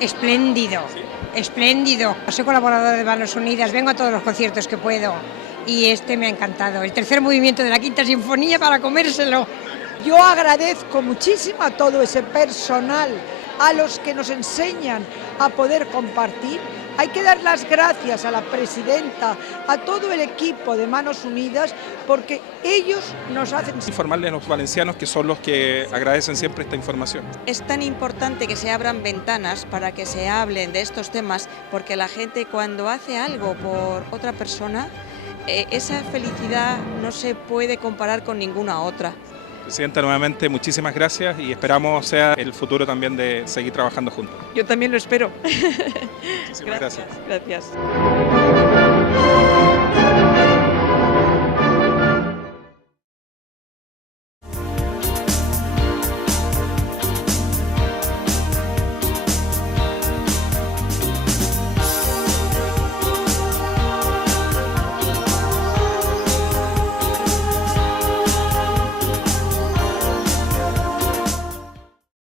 Espléndido, espléndido. Soy colaboradora de Manos Unidas, vengo a todos los conciertos que puedo y este me ha encantado. El tercer movimiento de la Quinta Sinfonía para comérselo. Yo agradezco muchísimo a todo ese personal, a los que nos enseñan a poder compartir. Hay que dar las gracias a la presidenta, a todo el equipo de Manos Unidas, porque ellos nos hacen... Informarles a los valencianos, que son los que agradecen siempre esta información. Es tan importante que se abran ventanas para que se hablen de estos temas, porque la gente cuando hace algo por otra persona, esa felicidad no se puede comparar con ninguna otra. Presidenta, nuevamente muchísimas gracias y esperamos sea el futuro también de seguir trabajando juntos. Yo también lo espero. Muchísimas gracias. Gracias.